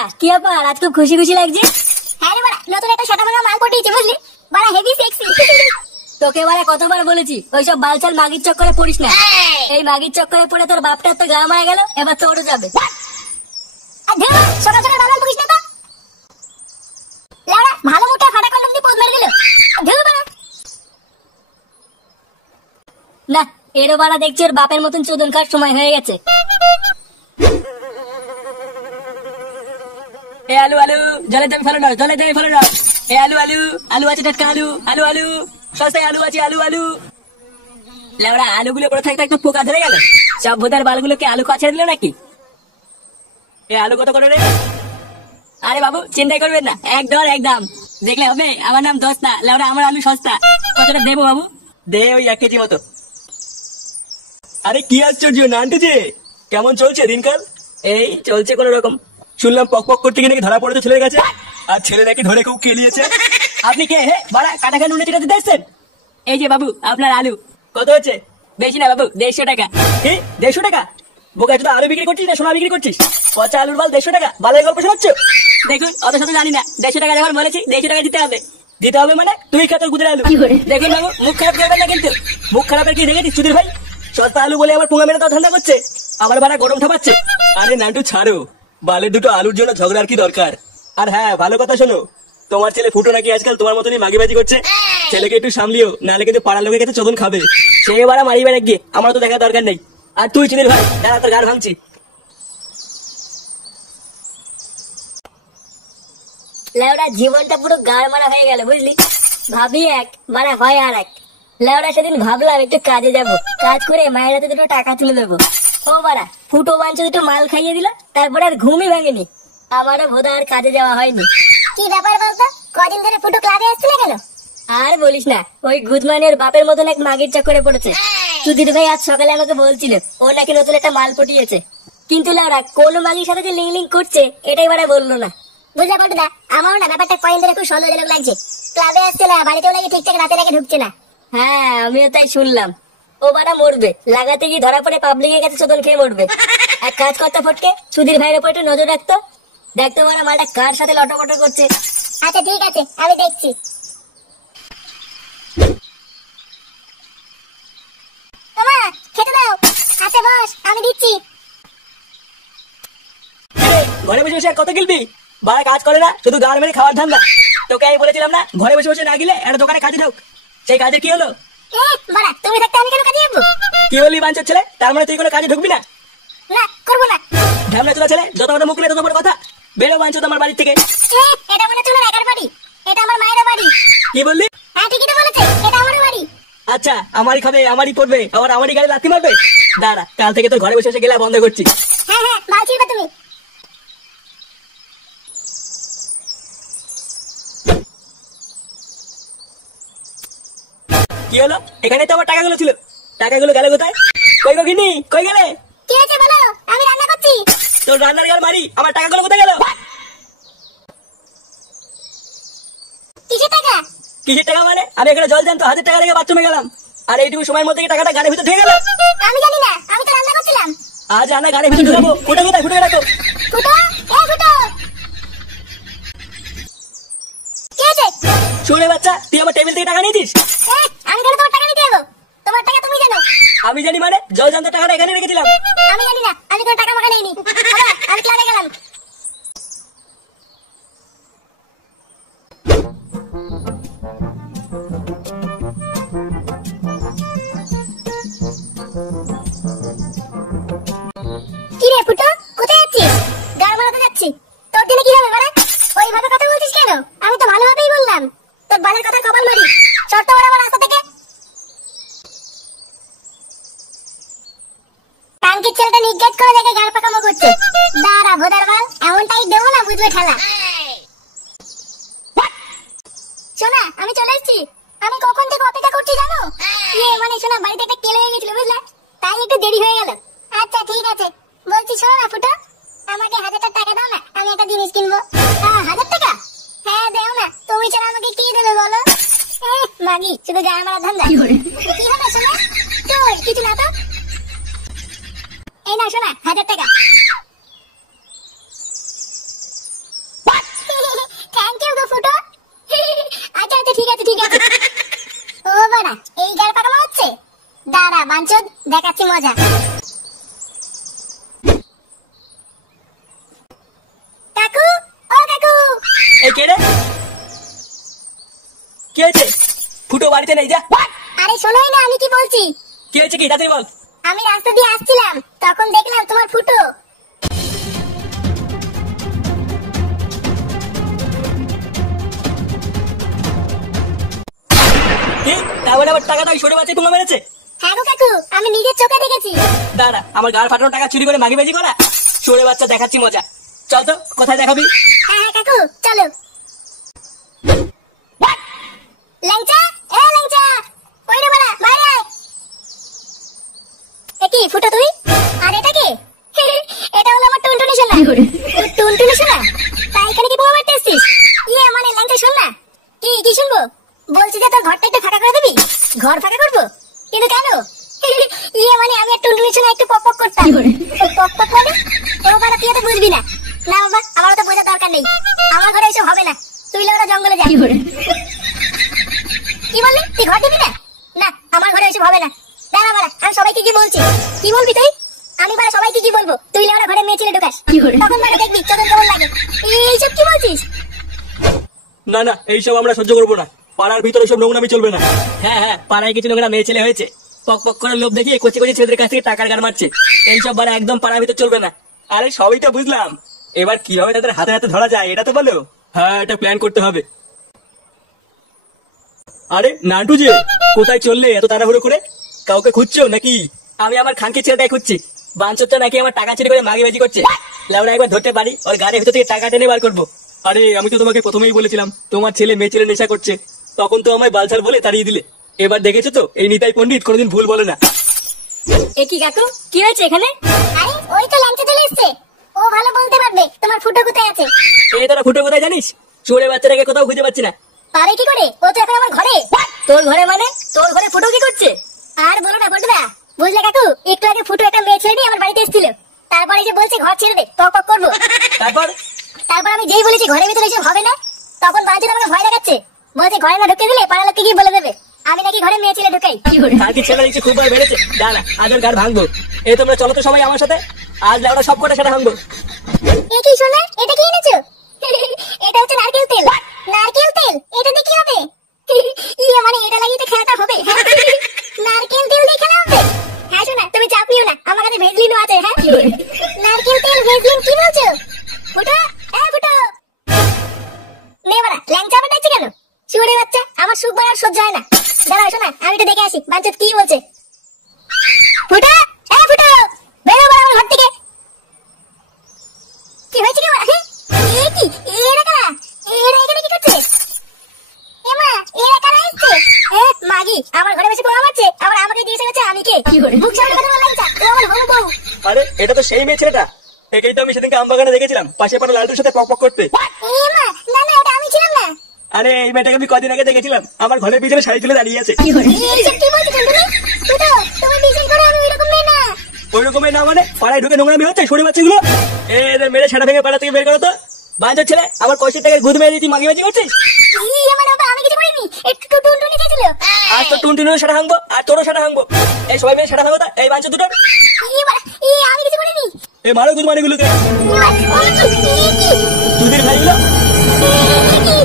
বাড়া কি ব্যাপার, আজ খুব খুশি খুশি লাগছে। হ্যাঁ রে বাড়া, নতুন একটা সাদা ভাঙা মাল পটিয়েছে বুঝলি, বাড়া হেভি সেক্সি। তোকে বাড়া কতবার বলেছি ওইসব বালচাল মাগির চক্করে পড়িস না। এই মাগির চক্করে পড়ে তোর বাপটার তো গা মারা গেল, এবার তোরও যাবে। সকাল সকাল বানান পড়িস না তো, লেওড়া ভালো মুখে ফাটা কন্ডম দিয়ে পোদ মেরে দিল। না এরও বাড়া দেখছি ওর বাপের মতন চোদন খাওয়ার সময় হয়ে গেছে। এ আলু আলু জলে দেবে ফেলো না, জলে দেবে ফেলো না। এ আলু আলু, আলু আছে টাটকা আলু, আলু আলু সস্তায় আলু আছে, আলু আলু। লেওড়া আলুগুলো পরে থাকতে একটু পোকা ধরে গেল, সব ভোদার বালগুলোকে আলু কাছে দিল নাকি? এ আলু কত করে রে? আরে বাবু চিন্তাই করবেন না, একদম দেখলে হবে। আমার নাম দস্তা, লেওড়া আমার আলু সস্তা। কতটা দেবো বাবু? দে ওই 1 কেজি মতো। আরে কি আশ্চর্য নান্টু যে, কেমন চলছে দিনকাল? এই চলছে কোন রকম। শুনলাম পক পক করতে গিয়ে নাকি ধরা পড়েছে ছেলের কাছে, আর ছেলে নাকি ধরে কেউ কেলিয়েছে। আপনি কে হে বাড়া, কাটা খান উন্নতি দিতে এসছেন? এই যে বাবু আপনার আলু। কত হচ্ছে? বেশি না বাবু, 150 টাকা। কি 150 টাকা? বোকা তুই আলু বিক্রি করছিস না সোনা বিক্রি করছিস? পচা আলুর বাল 150 টাকা, বালের গল্প শোনাচ্ছ? দেখুন অত শত জানি না, 150 টাকা যখন বলেছি 150 টাকা দিতে হবে। দিতে হবে মানে? তুই খা তোর গুদের আলু। দেখুন বাবু মুখ খারাপ করবেন না কিন্তু। মুখ খারাপের কি দেখেছিস সুধীর ভাই? সস্তা আলু বলে আবার পোঙা মেরে তাও ঠান্ডা করছে, আবার বাড়া গরম থাপাচ্ছে। আরে নান্টু ছাড়ো, বালের দুটো আলুর জন্য ঝগড়ার কি দরকার? আর হ্যাঁ ভালো কথা শোনো, তোমার ছেলে ফুটো নাকি আজকাল তোমার মতনই মাগিবাজি করছে। ছেলেকে একটু সামলিও, নাহলে কিন্তু পাড়ার লোকের কাছে চোদন খাবে। সে বাড়া মারি বেড়ে গিয়ে আমার তো দেখা দরকার নেই। আর তুই সুধীর ভাই দাঁড়া, তোর গান ভাঙছি। লেওড়া জীবনটা পুরো গাড় মারা হয়ে গেল বুঝলি, ভাবি এক মানে হয় আর এক। লেওড়া সেদিন ভাবলাম একটু কাজে যাব, কাজ করে মায়ের হাতে দুটো টাকা তুলে দেবো। ও বাড়া ফুটো বাঞ্চে দুটো মাল খাইয়ে দিল, তারপরে আর ঘুমই ভাঙেনি। আমারও বোধহয় আর কাজে যাওয়া হয়নি। কি ব্যাপার বলতো, কদিন ধরে ফুটো ক্লাবে আসছে না কেন? আর বলিস না, ওই গুদমানের বাপের মতন এক মাগির চক্করে পড়েছে। সুধীর ভাই আজ সকালে আমাকে বলছিল ও নাকি নতুন একটা মাল পটিয়েছে, কিন্তু লেওড়া কোন মাগির সাথে যে লিং করছে এটাই বাড়া বললো না। বুঝলা পটুদা, আমারও না ব্যাপারটা কয়েন ধরে খুব সন্দেহজনক লাগছে। ক্লাবে আসছে না, বাড়িতেও নাকি ঠিকঠাক রাতে নাকি ঢুকছে না। হ্যাঁ আমিও তাই শুনলাম। ও বাড়া মরবে, লাগাতে গিয়ে ধরা পড়ে পাবলিকের কাছে চোদন খেয়ে মরবে। এক কাজ করতে ফটকে, সুধীর ভাইয়ের উপর একটু নজর রাখতো, দেখতো বাড়া মালটা কার সাথে লটপট করছে। আচ্ছা ঠিক আছে, আমি দেখছি। তোমা খেতে দাও। আচ্ছা বস আমি দিচ্ছি। ঘরে বসে বসে আর কত গিলবি? বাড়া কাজ করে না, শুধু গাড় মেরে খাওয়ার ধান্দা। তোকে আমি বলেছিলাম না ঘরে বসে বসে না গিলে একটা দোকানে কাজে ঢোক। সেই কাজের কি হলো? বাড়া তুমি থাকতে আমি কেন কাজে যাবো? কি বললি বাঞ্চের ছেলে, তার মানে তুই কোনো কাজে ঢুকবি না? না করবো না। ঢামনা চলা ছেলে, যত বড় মুখ নেই তত বড় কথা। বেরো বাঞ্চো তোমার বাড়ি থেকে। এটা মনে চলে একার বাড়ি, এটা আমার মায়ের বাড়ি। কি বললি? হ্যাঁ ঠিকই তো বলেছে, এটা আমার বাড়ি। আচ্ছা আমারই খাবে, আমারই পড়বে, আবার আমারই গাড়ি লাথি মারবে? দাঁড়া কাল থেকে তোর ঘরে বসে বসে গেলা বন্ধ করছি। হ্যাঁ হ্যাঁ মাল ছিড়বে তুমি। কি হলো? এখানে তো আমার টাকাগুলো ছিল, টাকাগুলো গেলে কোথায়? কই গো গিন্নি, কই গেলে? কি হয়েছে বলো, আমি রান্না করছি। তোর রান্নার ঘর মারি, আমার টাকাগুলো কোথায় গেল? কিসের টাকা? কিসের টাকা মানে? আমি এখানে জল জানতো 1000 টাকা রেখে বাথরুমে গেলাম, আর এইটুকু সময়ের মধ্যে কি টাকাটা গাড়ির ভিতরে ঢুকে গেল? আমি জানি না, আমি তো রান্না করছিলাম। আজ রান্না গাড়ির ভিতরে ঢুকাবো। ফুটো কোথায়? ফুটো রাখো। ফুটো এ ফুটো, কি হয়েছে? শুনে বাচ্চা, তুই আমার টেবিল থেকে টাকা নিয়েছিস? আমি কেন তোমার টাকা নিতে যাবো? তোমার টাকা তুমি জানো। আমি জানি মানে? জল জানতো টাকাটা এখানে রেখেছিলাম। আমি জানি না, আমি কোনো টাকা ফাঁকা নেইনি। বাবা, আমি ক্লাবে গেলাম। কি রে ফুটো, কোথায় যাচ্ছিস? গাড় মারাতে যাচ্ছি। তোর দিনে কি হবে বাড়া? ওইভাবে কথা বলছিস কেন? আমি তো ভালোভাবেই বললাম। তোর বালের কথা কপাল মারি। শর্ত বড় আমার রাস্তা থেকে। টাঙ্কির ছেলেটা নিজ্ঞাত করে দেখে গাড় পাকামো করছে। দাঁড়া ভোদার বাল, এমনটাই দেবো না বুঝবে ঠেলা। শোনা আমি চলে এসেছি। আমি কখন থেকে অপেক্ষা করছি জানো? মানে শোনা বাড়িতে একটা কেলে হয়ে গেছিল বুঝলে, তাই একটু দেরি হয়ে গেল। আচ্ছা ঠিক আছে, বলছি শোনো না ফুটো, আমাকে 1000 টাকা দাও না, আমি একটা জিনিস কিনবো। 1000 টাকা? হ্যাঁ দাও না, তুমি ছাড়া আমাকে কি দেবে বলো? মাগি শুধু গায়ে মারা ধান্দা। কি হবে শোনা? তোর কিছু না তো, এই না শোনা 1000 টাকা। দাঁড়া বাঞ্চদ, দেখাচ্ছি মজা। কাকু, ও কাকু। এই কে রে? কি হয়েছে? ফুটো বাড়িতে নেই, যা। আরে শোনোই না আমি কি বলছি। কি হয়েছে কি, তাড়াতাড়ি বল। আমি রাস্তা দিয়ে আসছিলাম, তখন দেখলাম তোমার ফুটো। কি? তারপরে আবার টাকা দাও, সরে বাচ্চা পুঙ্গা মেরেছে? হ্যাঁ গো কাকু, আমি নিজের চোখে দেখেছি। দাঁড়া, আমার গাড় ফাটানো টাকা চুরি করে মাগিবাজি করা? সরে বাচ্চা, দেখাচ্ছি মজা। চল তো, কোথায় দেখাবি? হ্যাঁ হ্যাঁ কাকু, চলো। ল্যাংচা, এ ল্যাংচা, কই রে বাড়া, বাইরে আয়। এ কি ফুটো তুই? আর এটা কে? এটা হলো আমার টুনটুনি সোনা। টুনটুনি সোনা? তাই এখানে কি বোমা মারতে এসেছিস? ইয়ে মানে ল্যাংচা শোন না। কি কি শুনবো? বলছি যে তোর ঘরটা একটু ফাঁকা করে দিবি। ঘর ফাঁকা করবো? কিন্তু কেন? ইয়ে মানে আমি আর টুনটুনি সোনা একটু পক পক করতাম। পক পক মানে? ও বাড়া তুই তো বুঝবি না। না বাবা, আমার তো বোঝার দরকার নেই। আমার ঘরে এসব হবে না। তুই লোকটা জঙ্গলে যা। কি বললি? তুই ঘর দিবি না? না, আমার ঘরে এসব হবে না। দাঁড়া বাড়া, আমি সবাইকে কি বলছি। কি বলবি তুই? আমি বাড়া সবাইকে কি বলবো? তুই লেওড়া ঘরে মেয়ে ছেলে ঢুকাস, তখন বাড়া দেখবি তোদের কেমন লাগে। এইসব কি বলছিস? না না, এইসব আমরা সহ্য করবো না। পাড়ার ভিতরে সব নোংরামি চলবে না। হ্যাঁ হ্যাঁ, পাড়ায় কিছু নোংরা মেয়ে ছেলে হয়েছে, পক পক করে লোভ দেখিয়ে কচি কচি ছেলেদের কাছ থেকে টাকার গান মারছে। এইসব বাড়া একদম পাড়ার ভিতর চলবে না। আরে সবই তো বুঝলাম, এবার কিভাবে তাদের হাতে হাতে ধরা যায় এটা তো বলো। হ্যাঁ, এটা প্ল্যান করতে হবে। আরে নান্টু যে, কোথায় চললে এত তাড়াহুড়ো করে? কাউকে খুঁজছো নাকি? আমি আমার খানকে ছেলেটাই খুঁজছি। বাঞ্চটা নাকি আমার টাকা চুরি করে মাগিবাজি করছে। লেওড়া একবার ধরতে পারি, ওর গাড়ির ভিতর থেকে টাকা টেনে বার করবো। আরে আমি তো তোমাকে প্রথমেই বলেছিলাম তোমার ছেলে মেয়ে ছেলে নেশা করছে, তখন তো আমায় বালছাল বলে তাড়িয়ে দিলে। এবার দেখেছো তো, এই নিতাই পণ্ডিত কোনোদিন ভুল বলে না। এ কি কাকু, কি হয়েছে এখানে? আরে ওই তো ল্যাংচা চলে এসেছে, ও ভালো বলতে পারবে তোমার ফুটো কোথায় আছে। এই তোরা ফুটো কোথায় জানিস? চোরে বাচ্চাটাকে কোথাও খুঁজে পাচ্ছি না। পারে কি করে? ও তো এখন আমার ঘরে। তোর ঘরে মানে? তোর ঘরে ফুটো কি করছে? আর বলো না বড়দা, বুঝলে কাকু, একটু আগে ফুটো একটা মেয়ে ছেলে নিয়ে আমার বাড়িতে এসেছিল। তারপরে এসে বলছে ঘর ছেড়ে দে, পক পক করবো। তারপর তারপর আমি যেই বলেছি ঘরের ভিতরে এসব হবে না, তখন বাঞ্চদ আমাকে ভয় দেখাচ্ছে। বলছে ঘরে না ঢুকে দিলে পাড়ার লোককে গিয়ে বলে দেবে আমি নাকি ঘরে মেয়ে ছেলে ঢুকাই। খানকি ছেলে দেখছি খুব ভয় বেড়েছে। দাঁড়া, আজ ওর গাড় ভাঙবো। এই তোমরা চলো তো সবাই আমার সাথে, আজ লেওড়া সব কটা সেটা ভাঙবো। এ কি শোনা, এটা কি এনেছো? এটা হচ্ছে নারকেল তেল। নারকেল তেল? এটা দিয়ে কি হবে? ইয়ে মানে এটা লাগিয়ে তো খেলাটা হবে। নারকেল তেল দিয়ে খেলা হবে? হ্যাঁ শোনা, তুমি চাপ নিও না, আমার কাছে ভেজলিনও আছে। হ্যাঁ, নারকেল তেল ভেজলিন কি বলছো? ফুটো, এ ফুটো, নে বাড়া, ল্যাংচা আবার ডাকছে কেন? শুয়োরের বাচ্চা, আমার সুখ বাড়ার সহ্য হয় না। দাঁড়াও শোনা, আমি একটু দেখে আসি বাঞ্চদ কি বলছে। ফুটো, এ ফুটো, বেরো বাড়া আমার ঘর থেকে। কি হয়েছে কি বাড়া? এ কি, এরা কারা? এরা এখানে কি করছে? এমা, এরা কারা এসছে? এ মাগি, আমার ঘরে বসে বোমা মারছে, আবার আমাকে দিয়েছে হচ্ছে আমি কে? মুখ সামনে কথা বল ল্যাংচা, ও আমার হবু বউ। আরে এটা তো সেই মেয়ে ছেলেটা, একেই তো আমি সেদিনকে আমবাগানে দেখেছিলাম পাশে পাড়া লালটুর সাথে পক পক করতে। এমা, না না, এটা আমি ছিলাম না। আরে এই মেয়েটাকে আমি কদিন আগে দেখেছিলাম, আমার ঘরের পিছনে শাড়ি তুলে দাঁড়িয়ে আছে। এইসব কি বলছো টুনটুনি? ফুটো, তুমি বিশ্বাস করো আমি ওইরকম মেয়ে না। ওই রকমের না মানে? পাড়ায় ঢুকে নোংরামি হচ্ছে, সরে বাচ্চাগুলো। এদের মেরে সেটা ভেঙে পাড়া থেকে বের করো তো। বাঞ্চার ছেলে, আমার পয়সার টাকা গুদ মেরে দিচ্ছি, মাগিবাজি করছিস। ইয়ে মানে বাবা, আমি কিছু করিনি, একটু টুনটুনি চেয়েছিল। আজ তো টুনটুনিরও সেটা ভাঙবো, আর তোরও সেটা ভাঙবো। এই সবাই মিলে সেটা ভাঙবো তা, এই বাঞ্চ দুটো। ইয়ে বাড়া, ইয়ে আমি কিছু করিনি। এই মারো গুদ মানিগুলোকে, ইয়ে বাড়া, ও কি? দুধের ভাইগুলো। কি?